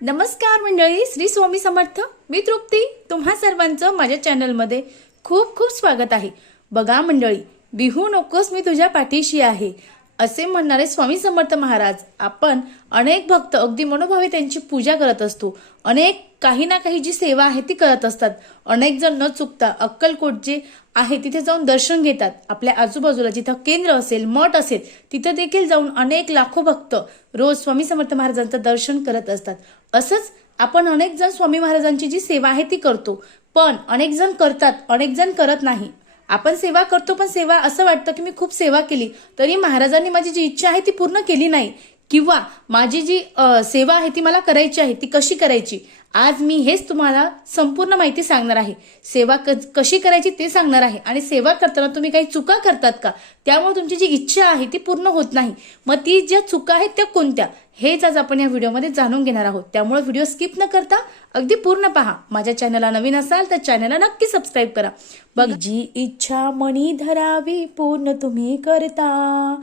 नमस्कार मंडळी श्री स्वामी समर्थ. मी तृप्ती. तुम्हा सर्वांचं माझ्या चॅनलमध्ये खूप खूप स्वागत आहे. बघा मंडळी बिहू नकोस मी तुझ्या पाठीशी आहे. असे म्हणणारे स्वामी समर्थ महाराज आपण अनेक भक्त अगदी मनोभावे त्यांची पूजा करत असतो. अनेक काही ना काही जी सेवा आहे ती करत असतात. अनेक जण न चुकता अक्कलकोट जे आहे तिथे जाऊन दर्शन घेतात. आपल्या आजूबाजूला जिथं केंद्र असेल मठ असेल तिथं देखील जाऊन अनेक लाखो भक्त रोज स्वामी समर्थ महाराजांचं दर्शन करत असतात. असंच आपण अनेक जण स्वामी महाराजांची जी सेवा आहे ती करतो. पण अनेक जण करतात अनेक जण करत नाही. आपण सेवा करतो पण सेवा असं वाटतं की मी खूप सेवा केली. तरी महाराजांनी माझी जी इच्छा आहे ती पूर्ण केली नाही. किंवा माझी जी सेवा आहे ती मला करायची आहे ती कशी करायची? आज मी हेच तुम्हाला संपूर्ण माहिती सांगणार आहे. सेवा क- कशी करायची ते सांगणार आहे. आणि सेवा करताना तुम्ही काही चुका करतात का? त्यामुळे तुमची जी इच्छा आहे ती पूर्ण होत नाही. मग ती ज्या चुका आहेत त्या कोणत्या? हेच आज आपण या व्हिडिओमध्ये जाणून घेणार आहोत. त्यामुळे व्हिडिओ स्किप न करता अगदी पूर्ण पहा. माझ्या चॅनलला नवीन असाल तर चॅनलला नक्की सबस्क्राईब करा. बघ. जी इच्छा मणी धरावी पूर्ण तुम्ही करता.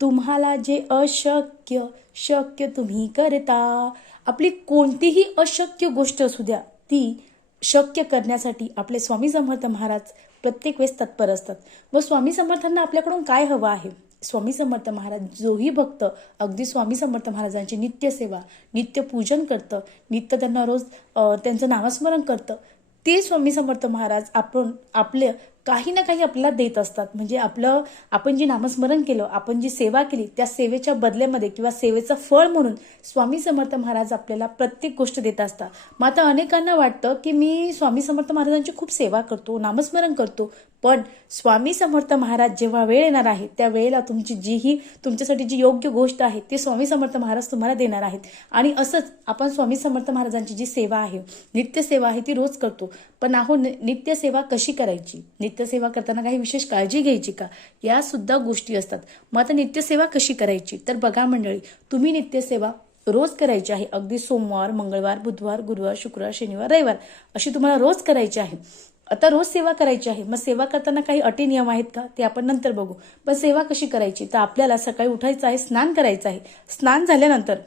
तुम्हाला जे अशक्य शक्य तुम्ही करता. आपली कोणतीही अशक्य गोष्ट असू द्या ती शक्य करण्यासाठी आपले स्वामी समर्थ महाराज प्रत्येक वेळेस तत्पर असतात. व स्वामी समर्थांना आपल्याकडून काय हवं आहे? स्वामी समर्थ महाराज जोही भक्त अगदी स्वामी समर्थ महाराजांची नित्य सेवा नित्य पूजन करतं नित्य त्यांना रोज त्यांचं नामस्मरण करतं. ते स्वामी समर्थ महाराज आपण आपले काही ना काही आपल्याला देत असतात. म्हणजे आपलं आपण जे नामस्मरण केलं आपण जी सेवा केली त्या सेवेच्या बदल्यामध्ये किंवा सेवेचं फळ म्हणून स्वामी समर्थ महाराज आपल्याला प्रत्येक गोष्ट देत असतात. मग आता अनेकांना वाटतं की मी स्वामी समर्थ महाराजांची खूप सेवा करतो नामस्मरण करतो पण स्वामी समर्थ महाराज जेव्हा वेळ येणार आहे त्या वेळेला तुमची जी ही तुमच्यासाठी जी योग्य गोष्ट आहे ती स्वामी समर्थ महाराज तुम्हाला देणार आहेत. आणि असंच आपण स्वामी समर्थ महाराजांची जी सेवा आहे नित्य सेवा आहे ती रोज करतो. पण आहो नि- नित्य सेवा कशी करायची? नित्यसेवा करताना काही विशेष काळजी घ्यायची का? या सुद्धा गोष्टी असतात. मग आता नित्यसेवा कशी करायची? तर बघा मंडळी तुम्ही नित्यसेवा रोज करायची आहे. अगदी सोमवार मंगळवार बुधवार गुरुवार शुक्रवार शनिवार रविवार अशी तुम्हाला रोज करायची आहे. आता रोज सेवा करायची आहे. मग सेवा करताना काही अटी नियम आहेत का? ते आपण नंतर बघू. पण सेवा कशी करायची? तर आपल्याला सकाळी उठायचं आहे स्नान करायचं आहे. स्नान झाल्यानंतर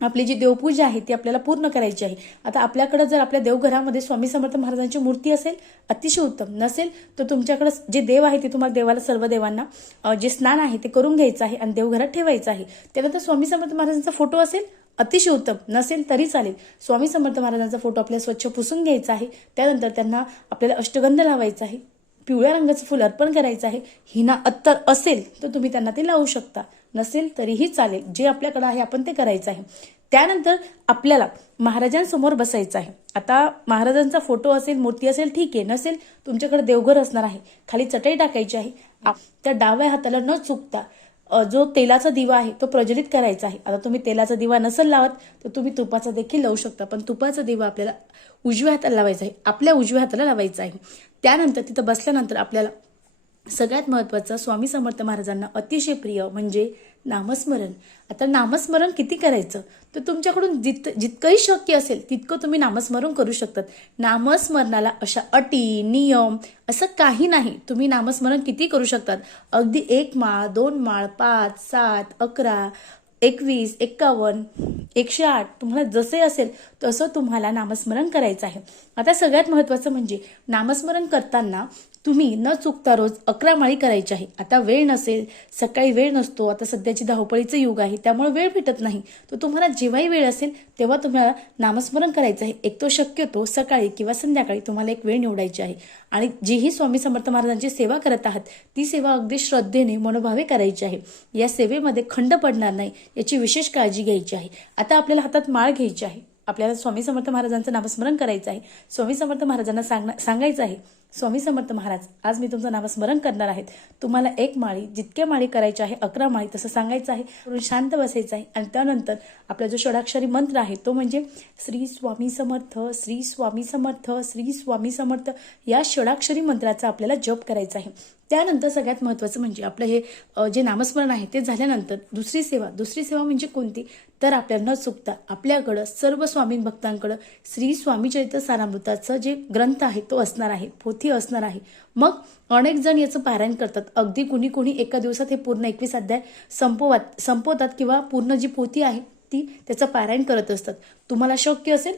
आपली जी देवपूजा आहे ती आपल्याला पूर्ण करायची आहे. आता आपल्याकडं जर आपल्या देवघरामध्ये स्वामी समर्थ महाराजांची मूर्ती असेल अतिशय उत्तम. नसेल तर तुमच्याकडं जे देव आहे ते तुम्हाला देवाला सर्व देवांना जे स्नान आहे ते करून घ्यायचं आहे आणि देवघरात ठेवायचं आहे. त्यानंतर स्वामी समर्थ महाराजांचा फोटो असेल अतिशय उत्तम. नसेल तरी चालेल. स्वामी समर्थ महाराजांचा फोटो आपल्याला स्वच्छ पुसून घ्यायचा आहे. त्यानंतर त्यांना आपल्याला अष्टगंध लावायचा आहे. पिवळ्या रंगाचं फुल अर्पण करायचं आहे. हिना अत्तर असेल तर तुम्ही त्यांना ते लावू शकता. नसेल तरीही चालेल. जे आपल्याकडे आहे आपण ते करायचं आहे. त्यानंतर आपल्याला महाराजांसमोर बसायचं आहे. आता महाराजांचा फोटो असेल मूर्ती असेल ठीक आहे. नसेल तुमच्याकडे देवघर असणार आहे. खाली चटई टाकायची आहे. त्या डाव्या हाताला न चुकता जो तेलाचा दिवा आहे तो प्रज्वलित करायचा आहे. आता तुम्ही तेलाचा दिवा नसेल लावत तर तुम्ही तुपाचा देखील लावू शकता. पण तुपाचा दिवा आपल्याला उजव्या हाताला लावायचा आहे. आपल्या उजव्या हाताला लावायचा आहे. त्यानंतर तिथं बसल्यानंतर आपल्याला सगळ्यात महत्त्वाचं स्वामी समर्थ महाराजांना अतिशय प्रिय म्हणजे नामस्मरण. आता नामस्मरण किती करायचं? तर तुमच्याकडून जित जितकंही शक्य असेल तितकं तुम्ही नामस्मरण करू शकतात. नामस्मरणाला अशा अटी नियम असं काही नाही. तुम्ही नामस्मरण किती करू शकतात? अगदी एक माळ दोन माळ पाच सात अकरा एकवीस एक्कावन्न एकशे आठ तुम्हाला जसे असेल तसं तुम्हाला नामस्मरण करायचं आहे. आता सगळ्यात महत्त्वाचं म्हणजे नामस्मरण करताना तुम्ही न चुकता रोज अकरा माळी करायची आहे. आता वेळ नसेल सकाळी वेळ नसतो आता सध्याची धावपळीचं युग आहे त्यामुळे वेळ भेटत नाही. तर तुम्हाला जेव्हाही वेळ असेल तेव्हा तुम्हाला नामस्मरण करायचं आहे. एक तो शक्यतो सकाळी किंवा संध्याकाळी तुम्हाला एक वेळ निवडायची आहे. आणि जीही स्वामी समर्थ महाराजांची सेवा करत आहात ती सेवा अगदी श्रद्धेने मनोभावे करायची आहे. या सेवेमध्ये खंड पडणार नाही याची विशेष काळजी घ्यायची आहे. आता आपल्याला हातात माळ घ्यायची आहे. आपल्याला स्वामी समर्थ महाराजांचं नामस्मरण करायचं आहे. स्वामी समर्थ महाराजांना सांग सांगायचं आहे स्वामी समर्थ महाराज आज मी तुमचं नामस्मरण करणार आहेत तुम्हाला एक माळी जितक्या माळी करायच्या आहे अकरा माळी तसं सांगायचं आहे. करून शांत बसायचं आहे आणि त्यानंतर आपला जो षडाक्षरी मंत्र आहे तो म्हणजे श्री स्वामी समर्थ श्री स्वामी समर्थ श्री स्वामी समर्थ या षडाक्षरी मंत्राचा आपल्याला जप करायचा आहे. त्यानंतर सगळ्यात महत्त्वाचं म्हणजे आपलं हे जे नामस्मरण आहे ते झाल्यानंतर दुसरी सेवा. दुसरी सेवा म्हणजे कोणती? तर आपल्या न चुकता आपल्याकडं सर्व स्वामी भक्तांकडं श्री स्वामीचरित्र सारामृताचं जे ग्रंथ आहे तो असणार आहे पोथी असणार आहे. मग अनेक जण याचं पारायण करतात. अगदी कुणी कुणी एका दिवसात हे पूर्ण एकवीस अध्याय संपवत संपवतात किंवा पूर्ण जी पोथी आहे ती त्याचं पारायण करत असतात. तुम्हाला शक्य असेल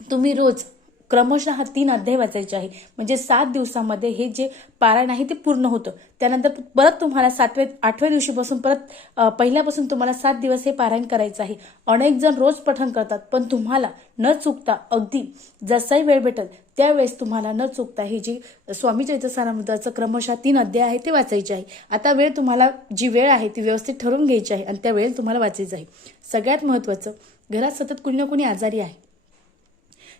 तुम्ही रोज क्रमशः हा तीन अध्याय वाचायचे आहे. म्हणजे सात दिवसामध्ये हे जे पारायण आहे ते पूर्ण होतं. त्यानंतर परत तुम्हाला सातव्या आठव्या दिवशीपासून परत पहिल्यापासून तुम्हाला सात दिवस हे पारायण करायचं आहे. अनेक जण रोज पठण करतात पण तुम्हाला न चुकता अगदी जसाही वेळ भेटेल त्यावेळेस तुम्हाला न चुकता हे जे स्वामी चैतसारामृताचं क्रमशः तीन अध्याय आहे ते वाचायचे आहे. आता वेळ तुम्हाला जी वेळ आहे ती व्यवस्थित ठरवून घ्यायची आहे आणि त्या वेळेला तुम्हाला वाचायचं आहे. सगळ्यात महत्त्वाचं घरात सतत कुणी ना कुणी आजारी आहे.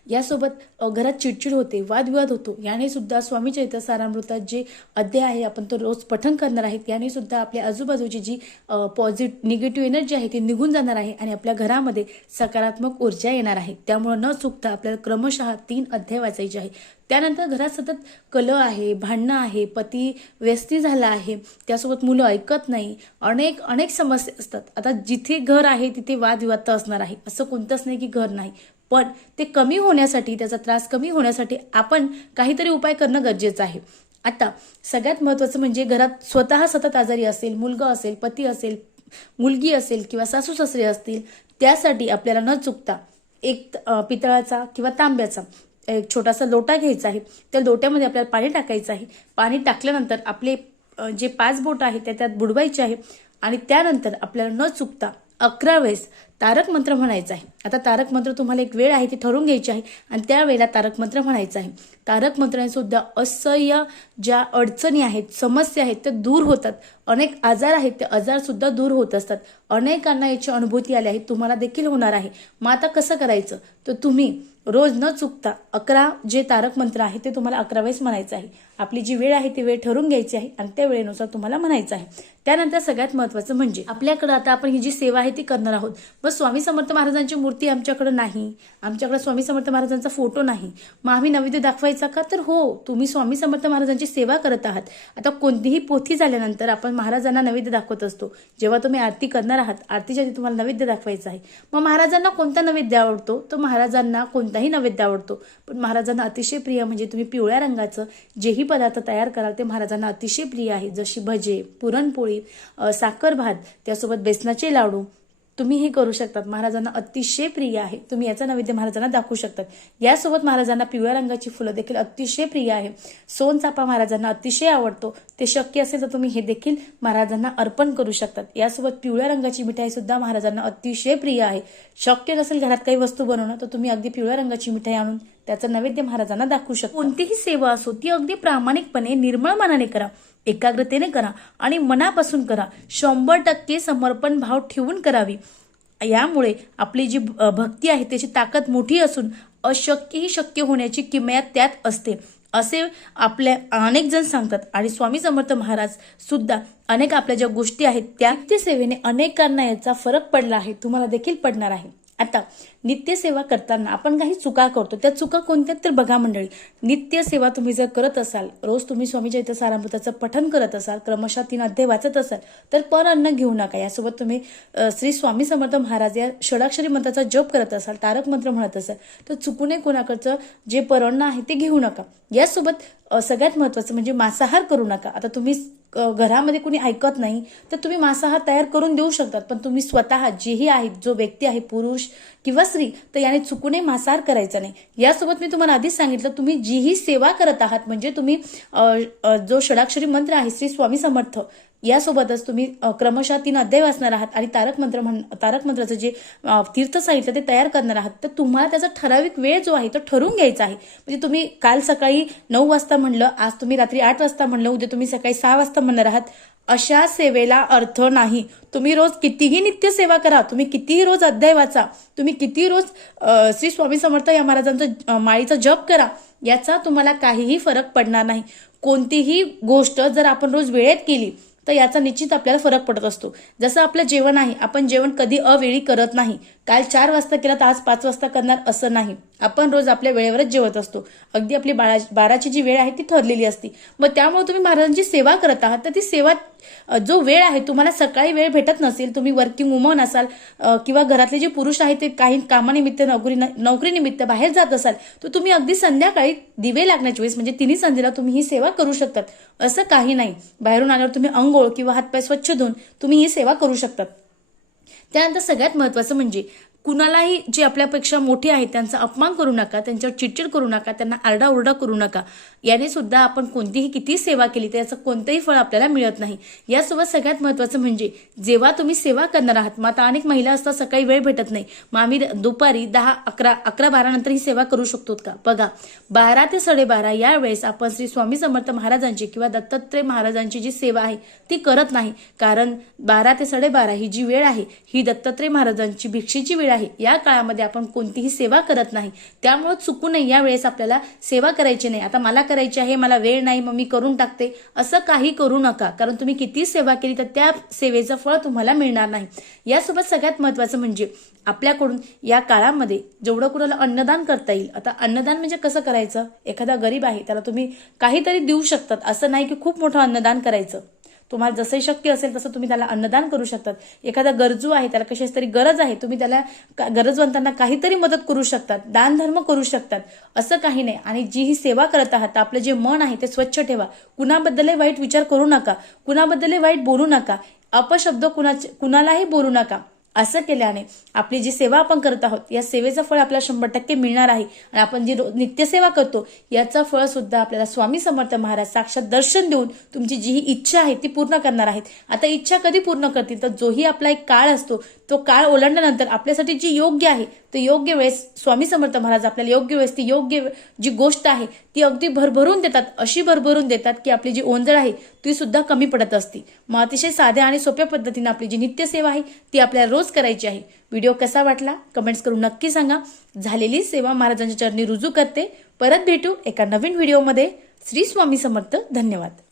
यासोबत घरात चिडचिड होते वादविवाद होतो. याने सुद्धा स्वामी चैतसारामृतात जे अध्याय आहे आपण तो रोज पठण करणार आहेत याने सुद्धा आपल्या आजूबाजूची जी पॉझिटिव्ह निगेटिव्ह एनर्जी आहे ती निघून जाणार आहे आणि आपल्या घरामध्ये सकारात्मक ऊर्जा येणार आहे. त्यामुळं न चुकता आपल्याला क्रमशः तीन अध्याय वाचायचे आहे त्यानंतर घरात सतत कलह आहे भांडणं आहे पती व्यस्ती झाला आहे त्यासोबत मुलं ऐकत नाही अनेक अनेक समस्या असतात. आता जिथे घर आहे तिथे वादविवाद तर असणार आहे. असं कोणतंच नाही की घर नाही. पण ते कमी होण्यासाठी त्याचा त्रास कमी होण्यासाठी आपण काहीतरी उपाय करणं गरजेचं आहे. आता सगळ्यात महत्त्वाचं म्हणजे घरात स्वतः सतत आजारी असेल मुलगा असेल पती असेल मुलगी असेल किंवा सासू सासरे असतील त्यासाठी आपल्याला न चुकता एक पितळाचा किंवा तांब्याचा एक छोटासा लोटा घ्यायचा आहे. त्या लोट्यामध्ये आपल्याला पाणी टाकायचं आहे. पाणी टाकल्यानंतर आपले जे पाच बोट आहे त्या त्यात बुडवायचे आहे आणि त्यानंतर आपल्याला न चुकता अकरा वेळेस तारक मंत्र म्हणायचं आहे. आता तारक मंत्र तुम्हाला एक वेळ आहे ती ठरवून घ्यायची आहे. आणि त्यावेळेला तारक मंत्र म्हणायचं आहे. तारक मंत्राने सुद्धा असह्य ज्या अडचणी आहेत समस्या आहेत त्या दूर होतात. अनेक आजार आहेत ते आजार सुद्धा दूर होत असतात. अनेकांना याची अनुभूती आली आहे तुम्हाला देखील होणार आहे. मग आता कसं करायचं? तर तुम्ही रोज न चुकता अकरा जे तारक मंत्र आहे ते तुम्हाला अकरा वेळेस म्हणायचं आहे. आपली जी वेळ आहे ती वेळ ठरवून घ्यायची आहे आणि त्या वेळेनुसार तुम्हाला म्हणायचं आहे. त्यानंतर सगळ्यात महत्वाचं म्हणजे आपल्याकडे आता आपण ही जी सेवा आहे ती करणार आहोत. मग स्वामी समर्थ महाराजांची मूर्ती आमच्याकडे नाही. आमच्याकडे स्वामी समर्थ महाराजांचा फोटो नाही. मग आम्ही नैवेद्य दाखवायचा का? तर हो तुम्ही स्वामी समर्थ महाराजांची सेवा करत आहात. आता कोणतीही पोथी झाल्यानंतर आपण महाराजांना नैवेद्य दाखवत असतो. जेव्हा तुम्ही आरती करणार आहात आरतीच्या आधी तुम्हाला नैवेद्य दाखवायचं आहे. मग महाराजांना कोणता नैवेद्य आवडतो? तो महाराजांना कोणताही नैवेद्य आवडतो. पण महाराजांना अतिशय प्रिय म्हणजे तुम्ही पिवळ्या रंगाचं जेही पदार्थ तयार कराल ते महाराजांना अतिशय प्रिय आहे. जशी भजे पुरणपोळी साखर भात त्यासोबत बेसनाचे लाडू तुम्ही हे करू शकतात. महाराजांना अतिशय प्रिय आहे. तुम्ही याचा नैवेद्य महाराजांना दाखवू शकतात. यासोबत महाराजांना पिवळ्या रंगाची फुलं देखील अतिशय प्रिय आहे. सोनचापा महाराजांना अतिशय आवडतो. ते शक्य असेल तर तुम्ही हे देखील महाराजांना अर्पण करू शकतात. यासोबत पिवळ्या रंगाची मिठाई सुद्धा महाराजांना अतिशय प्रिय आहे. शक्य नसेल घरात काही वस्तू बनवणं तर तुम्ही अगदी पिवळ्या रंगाची मिठाई आणून त्याचं नैवेद्य महाराजांना दाखवू शकतो. कोणतीही सेवा असो ती अगदी प्रामाणिकपणे निर्मळ मनाने करा एकाग्रतेने करा आणि मनापासून करा. शंभर टक्के समर्पण भाव ठेवून करावी. यामुळे आपली जी भक्ती आहे त्याची ताकद मोठी असून अशक्यही शक्य होण्याची किमयात त्यात असते. असे आपल्या अनेक जण सांगतात आणि स्वामी समर्थ महाराज सुद्धा अनेक आपल्या ज्या गोष्टी आहेत त्या सेवेने अनेकांना याचा फरक पडला आहे तुम्हाला देखील पडणार आहे. आता नित्यसेवा करताना आपण काही चुका करतो त्या चुका कोणत्या तर बघा मंडळी. नित्यसेवा तुम्ही जर करत असाल रोज तुम्ही स्वामी इथं सारामृताचं पठन करत असाल क्रमशः तीन अध्याय वाचत असाल तर पर अन्न घेऊ नका. यासोबत तुम्ही श्री स्वामी समर्थ महाराज या षडाक्षरी मंत्राचा जप करत असाल तारक मंत्र म्हणत असाल तर चुकूनही कोणाकडचं जे परअन्न आहे ते घेऊ नका. यासोबत सगळ्यात महत्वाचं म्हणजे मांसाहार करू नका. आता तुम्ही घरामध्ये कुणी ऐकत नाही तर तुम्ही मांसाहार तयार करून देऊ शकतात पण तुम्ही स्वतः जेही आहेत जो व्यक्ती आहे पुरुष किंवा स्त्री तर याने चुकूनही मांसाहार करायचा नाही. यासोबत मी तुम्हाला आधीच सांगितलं तुम्ही जी ही सेवा करत आहात म्हणजे तुम्ही जो षडाक्षरी मंत्र आहे श्री स्वामी समर्थ यासोबतच तुम्ही क्रमशः तीन अध्याय वाचणार आहात आणि तारक मंत्र म्हण तारक मंत्राचं जे तीर्थ सांगितलं ते तयार करणार आहात. तर तुम्हाला त्याचा ठराविक वेळ जो आहे तो ठरवून घ्यायचा आहे. म्हणजे तुम्ही काल सकाळी नऊ वाजता म्हणलं आज तुम्ही रात्री आठ वाजता म्हणलं उद्या तुम्ही सकाळी सहा वाजता म्हणणार आहात. अशा सेवेला अर्थ नाही. तुम्ही रोज कितीही नित्य सेवा करा तुम्ही कितीही रोज अध्याय वाचा तुम्ही किती रोज श्री स्वामी समर्थ या महाराजांचा माळीचा जप करा याचा तुम्हाला काहीही फरक पडणार नाही. कोणतीही गोष्ट जर आपण रोज वेळेत केली तर याचा निश्चित आपल्याला फरक पडत असतो. जसं आपलं जेवण आहे आपण जेवण कधी अवेळी करत नाही काल चार वाजता केला तर आज पाच वाजता करणार असं नाही. आपण रोज आपल्या वेळेवरच जेवत असतो. अगदी आपली बाळा बाराची जी वेळ आहे ती ठरलेली असते. मग त्यामुळे तुम्ही महाराजांची सेवा करत आहात. तर ती सेवा जो वेळ आहे तुम्हाला सकाळी वेळ भेटत नसेल तुम्ही वर्किंग वुमन असाल किंवा घरातले जे पुरुष आहेत ते काही कामानिमित्त नोकरी नोकरीनिमित्त बाहेर जात असाल तर तुम्ही अगदी संध्याकाळी दिवे लागण्याच्या वेळेस म्हणजे तिन्ही संधीला तुम्ही ही सेवा करू शकतात. असं काही नाही. बाहेरून आल्यावर तुम्ही अंघोळ किंवा हातपाय स्वच्छ धुवून तुम्ही ही सेवा करू शकतात. त्यानंतर सगळ्यात महत्वाचं म्हणजे कुणालाही जे आपल्यापेक्षा मोठे आहेत त्यांचा अपमान करू नका त्यांच्यावर चिडचिड करू नका त्यांना आरडाओरडा करू नका. याने सुद्धा आपण कोणतीही किती सेवा केली त्याचं कोणतंही फळ आपल्याला मिळत नाही. यासोबत सगळ्यात महत्वाचं म्हणजे जेव्हा तुम्ही सेवा करणार आहात मग आता अनेक महिला असतात सकाळी वेळ भेटत नाही. मग आम्ही दुपारी दहा अकरा अकरा बारा नंतर ही सेवा करू शकतो का? बघा बारा ते साडेबारा या वेळेस आपण श्री स्वामी समर्थ महाराजांची किंवा दत्तात्रय महाराजांची जी सेवा आहे ती करत नाही. कारण बारा ते साडेबारा ही जी वेळ आहे ही दत्तात्रय महाराजांची भिक्षेची वेळ आहे. या काळामध्ये आपण कोणतीही सेवा करत नाही. त्यामुळं चुकू नये. या वेळेस आपल्याला सेवा करायची नाही. आता मला करायची आहे मला वेळ नाही मग मी करून टाकते. असं काही करू नका. कारण तुम्ही किती सेवा केली तर त्या सेवेचं फळ तुम्हाला मिळणार नाही. यासोबत सगळ्यात महत्वाचं म्हणजे आपल्याकडून या काळामध्ये जेवढं कुणाला अन्नदान करता येईल. आता अन्नदान म्हणजे कसं करायचं? एखादा गरीब आहे त्याला तुम्ही काहीतरी देऊ शकतात. असं नाही की खूप मोठं अन्नदान करायचं. तुम्हाला जसं शक्य असेल तसं तुम्ही त्याला अन्नदान करू शकतात. एखादा गरजू आहे त्याला कशाच तरी गरज आहे तुम्ही त्याला का- गरजवंतांना काहीतरी मदत करू शकतात दानधर्म करू शकतात असं काही नाही. आणि जी ही सेवा करत आहात आपलं जे मन आहे ते स्वच्छ ठेवा. कुणाबद्दलही वाईट विचार करू नका. कुणाबद्दलही वाईट बोलू नका. अपशब्द कुणाचे कुणालाही बोलू नका. असं केल्याने आपली जी सेवा आपण करत आहोत या सेवेचं फळ आपल्याला शंभर टक्के मिळणार आहे. आणि आपण जी नित्यसेवा करतो याचं फळ सुद्धा आपल्याला स्वामी समर्थ महाराज साक्षात दर्शन देऊन तुमची जी ही इच्छा आहे ती पूर्ण करणार आहेत. आता इच्छा कधी पूर्ण करतील? तर जोही आपला एक काळ असतो तो काळ ओलांडल्यानंतर आपल्यासाठी जी योग्य आहे तो योग्य वेळेस स्वामी समर्थ महाराज आपल्याला योग्य वेळेस ती योग्य जी गोष्ट आहे ती अगदी भरभरून देतात अशी भरभरून देतात की आपली जी ओंजळ आहे ती सुद्धा कमी पडत असते. मग अतिशय साध्या आणि सोप्या पद्धतीने आपली जी नित्यसेवा आहे ती आपल्याला रोज करायची आहे. व्हिडिओ कसा वाटला? कमेंट्स करून नक्की सांगा. झालेली सेवा महाराजांच्या चरणी रुजू करते. परत भेटू एका नवीन व्हिडिओमध्ये. श्री स्वामी समर्थ धन्यवाद.